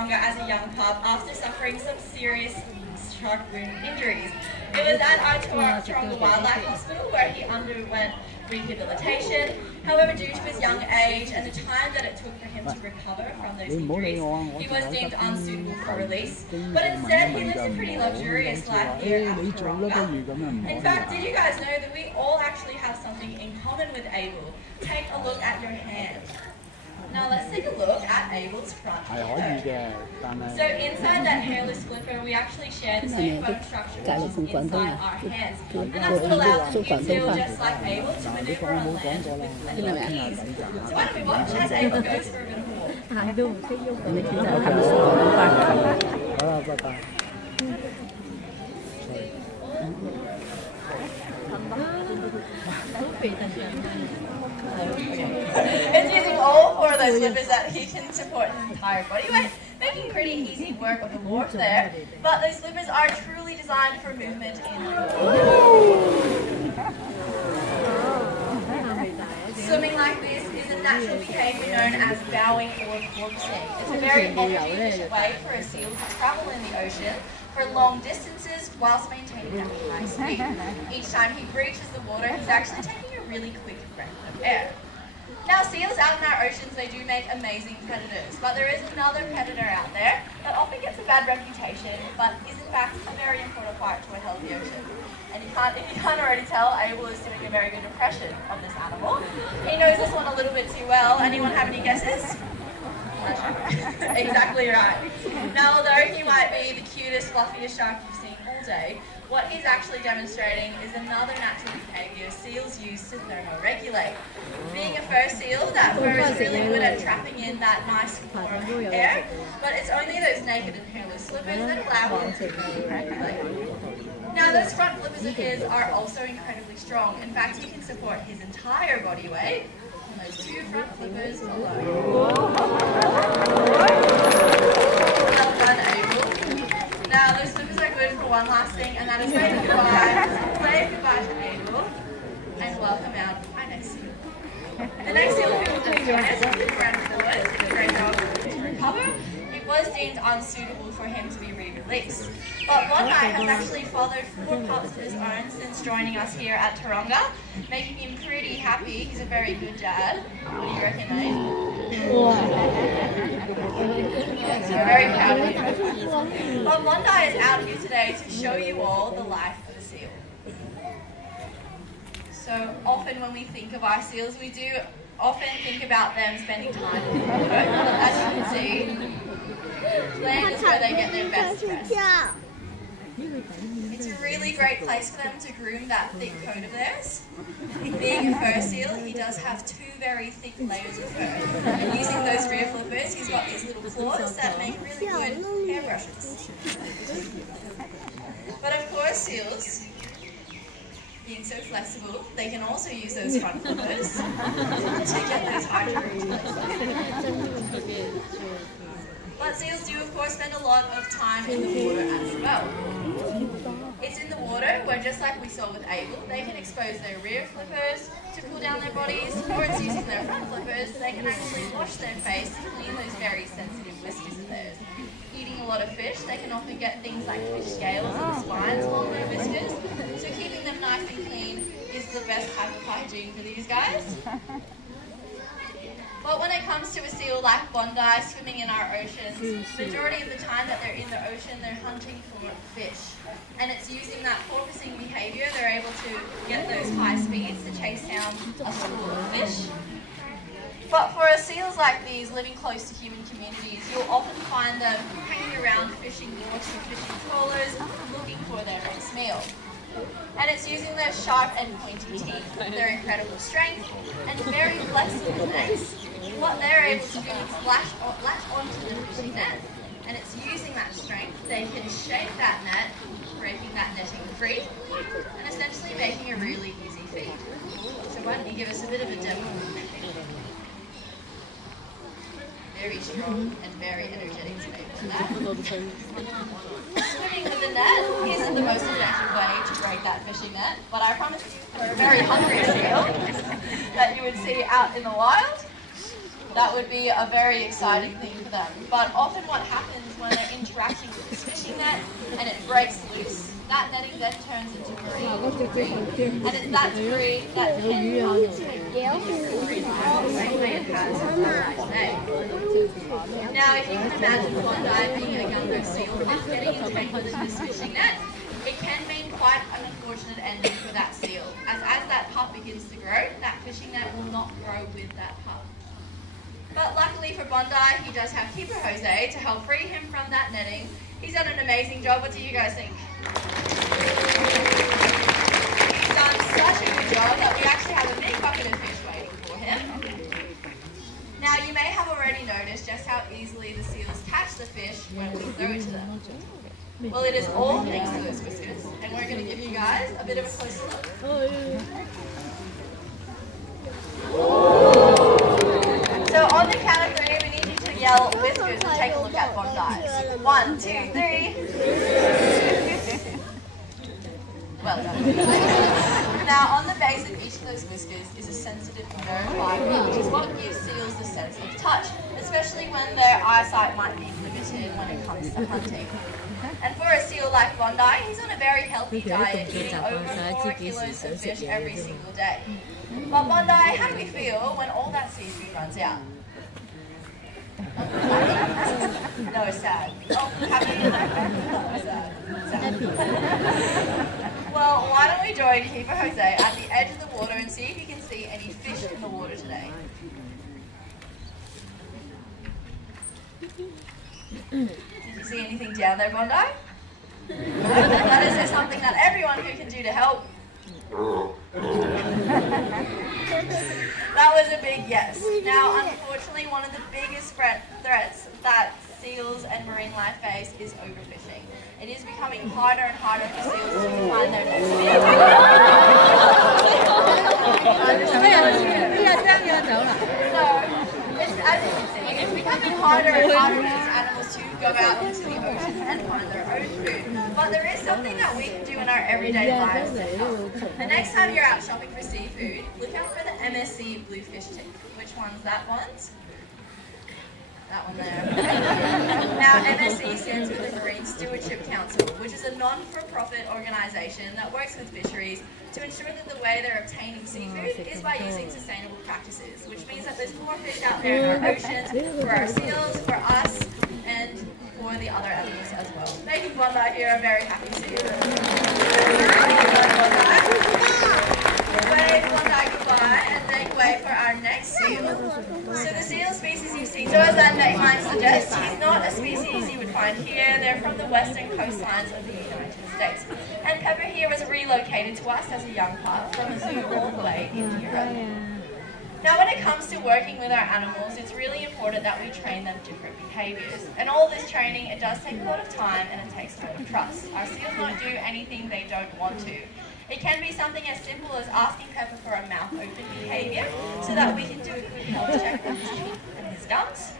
Taronga as a young pup after suffering some serious shark wound injuries. It was at our Taronga Wildlife Hospital where he underwent rehabilitation. However, due to his young age and the time that it took for him to recover from those injuries, he was deemed unsuitable for release. But instead, he lives a pretty luxurious life here at Taronga. In fact, did you guys know that we all actually have something in common with Abel? Take a look at your hand. Now let's take a look at Abel's front flipper. So inside that hairless flipper, we actually share the same bone structure which is inside our hands. And that's what allows him to feel just like Abel to maneuver on land with plenty of ease. So why don't we watch as Abel goes for a bit of a walk? It's using all four of those flippers that he can support his entire body weight, making pretty easy work of the wharf there. But those flippers are truly designed for movement in the water. Swimming like this is a natural behaviour known as bowing or porpoising. It's a very energy efficient way for a seal to travel in the ocean for long distances whilst maintaining that high speed. Each time he breaches the water, he's actually taking a really quick breath of air. Now, seals out in our oceans, they do make amazing predators, but there is another predator out there that often gets a bad reputation, but is in fact a very important part to a healthy ocean. And if you can't already tell, Abel is doing a very good impression of this animal. He knows this one a little bit too well. Anyone have any guesses? Exactly right. Now, although he might be the cutest, fluffiest shark you've seen all day, what he's actually demonstrating is another natural behaviour seals use to thermoregulate. Being a fur seal, that fur is really good at trapping in that nice warm air, but it's only those naked and hairless flippers that allow him to thermoregulate. Now, those front flippers of his are also incredibly strong. In fact, he can support his entire body weight on those two front flippers alone. Well done, Abel. Now, those flippers are good for one last thing, and that is wave goodbye. Wave goodbye to Abel, and welcome out our next seal. The next seal who will just join us is around the woods. Did a great job to recover. It was deemed unsuitable for him to be re-released. But one night has actually fathered 4 pups of his own since joining us here at Taronga, making him pretty happy. He's a very good dad. What do you reckon, mate? Yes, you're very proud of him. But Bondi is out here today to show you all the life of a seal. So often when we think of our seals, we do often think about them spending time in the water. But as you can see, land is where they get their best rest. It's a really great place for them to groom that thick coat of theirs. Being a fur seal, he does have 2 very thick layers of fur. And using those rear flippers, he's got these little claws that make really good hairbrushes. But of course, seals, being so flexible, they can also use those front flippers to get those hard to reach places. But seals do, of course, spend a lot of time in the water as well. It's in the water where, just like we saw with Abel, they can expose their rear flippers to cool down their bodies, or it's using their front flippers, they can actually wash their face to clean those very sensitive whiskers of theirs. Eating a lot of fish, they can often get things like fish scales and spines along their whiskers, so keeping them nice and clean is the best type of hygiene for these guys. But when it comes to a seal like Bondi swimming in our oceans, the majority of the time that they're in the ocean, they're hunting for fish. And it's using that porpoising behaviour, they're able to get those high speeds to chase down a school of fish. But for seals like these living close to human communities, you'll often find them hanging around fishing wharfs or fishing trawlers looking for their next meal. And it's using their sharp and pointy teeth, their incredible strength, and very flexible necks. What they're able to do is latch onto the fishing net, and it's using that strength, they can shake that net, breaking that netting free, and essentially making a really easy feed. So why don't you give us a bit of a demo? Very strong and very energetic today for that. Swimming with the net isn't the most effective way to break that fishing net, but I promise you, for a very hungry seal that you would see out in the wild, that would be a very exciting thing for them. But often what happens when they're interacting with this fishing net and it breaks loose, that netting then turns into debris. And it's that debris that can Now, if you can imagine Bondi being a younger seal pup getting entangled in this fishing net, it can mean quite an unfortunate ending for that seal. As that pup begins to grow, that fishing net will not grow with that pup. But luckily for Bondi, he does have Keeper Jose to help free him from that netting. He's done an amazing job. What do you guys think? He's done such a good job that we actually have a big bucket of fish waiting for him. Now, you may have already noticed just how easily the seals catch the fish when we throw it to them. Well, it is all thanks to those whiskers, and we're going to give you guys a bit of a closer look. So on the count of 3, we need you to yell whiskers and take a look at Bondi's. 1, 2, 3. Well done. Now, on the base of each of those whiskers is a sensitive nerve fibre, which is what gives seals the sense of touch, especially when their eyesight might be limited when it comes to hunting. And for a seal like Bondi, he's on a very healthy diet, eating over 4 kilos of fish every single day. But Bondi, how do we feel when all that seafood runs out? No, sad. Oh, happy? No, sad. Well, why don't we join Keeper Jose at the edge of the water and see if you can see any fish in the water today. Did you see anything down there, Bondi? No? That is just something that everyone who can do to help. That was a big yes. Now, unfortunately, one of the biggest threats that seals and marine life face is overfishing. It is becoming harder and harder for seals to find their next meal. As you can see, it's becoming harder and harder for these animals to go out into the ocean and find their own food. But there is something that we can do in our everyday lives to help. The next time you're out shopping for seafood, look out for the MSC bluefish tick. Which one's that one? That one there. Now, MSC stands for the Marine Stewardship Council, which is a non-for-profit organisation that works with fisheries to ensure that the way they're obtaining seafood is by using sustainable practices, which means that there's more fish out there in our oceans for our seals, for us, and for the other animals as well. Making Bondi here a very happy seal. Wave Bondi goodbye and make way for our next seal. So the seal species you've seen, so as that name suggests, he's not a species you would find here. They're from the western coastlines of the United States. And Pepper here was relocated to us as a young pup from a zoo all the way into Europe. Now, when it comes to working with our animals, it's really important that we train them different behaviours. And all this training, it does take a lot of time and it takes a lot of trust. Our seals won't do anything they don't want to. It can be something as simple as asking Pepper for a mouth open behaviour so that we can do a good health check on his teeth and his gums.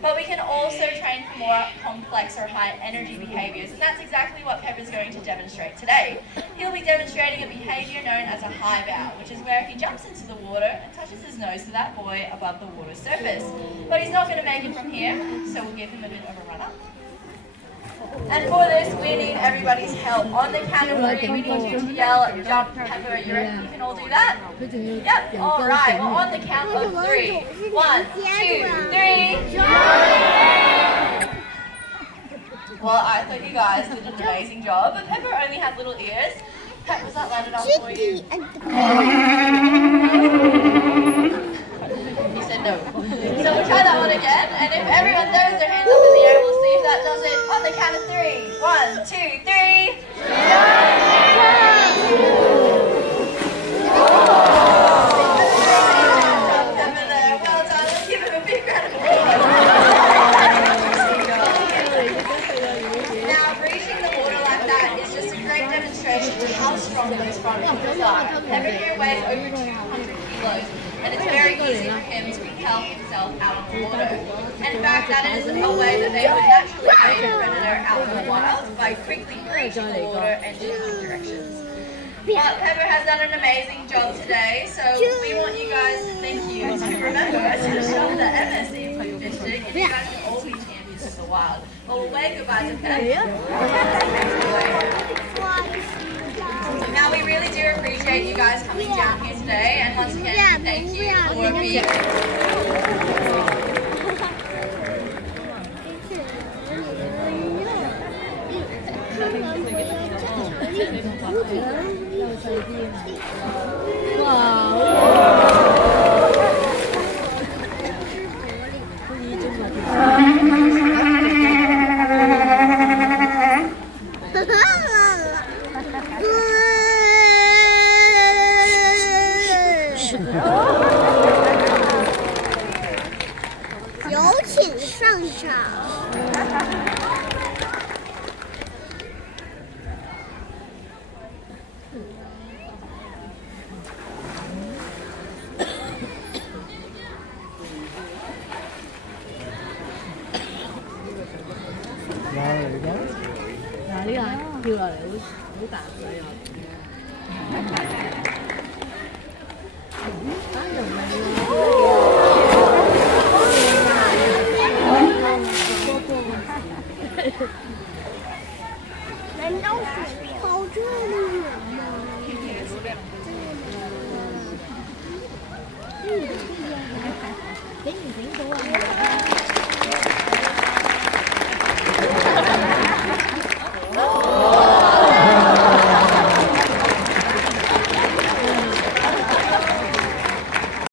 But we can also train for more complex or high energy behaviours, and that's exactly what Pepper's going to demonstrate today. He'll be demonstrating a behaviour known as a high bow, which is where he jumps into the water and touches his nose to that buoy above the water surface. But he's not going to make it from here, so we'll give him a bit of a run up. And for this, we need everybody's help. On the count of 3, we need you to yell, jump, Pepper. You reckon you can all do that? Yep, alright. Well, on the count of 3. 1, 2, 3, jump! Well, I thought you guys did an amazing job, but Pepper only had little ears. Pep, was that loud enough for you? You said no. So we'll try that one again, and if everyone throws their hands up in the air, we'll see if that does it. On the count of 3. 1, 2, 3. Well done. Let's give him a big round of applause. Now, reaching the water like that is just a great demonstration of how strong those front muscles are. Pepper here weighs over 200 kilos. And it's very easy for him to propel himself out of the water. And in fact, that is a way that they would naturally make a predator out in the wild, by quickly breaching the water and changing directions. But Pepper has done an amazing job today, so we want you guys, thank you, to remember to shove the Well, we'll wave goodbye to Pep. Now, we really do appreciate you guys coming down here today, and once again, thank you for being有请上场。嗱，呢個跳落嚟好大水啊！又唔係难道水泡这么远吗？整唔整到啊？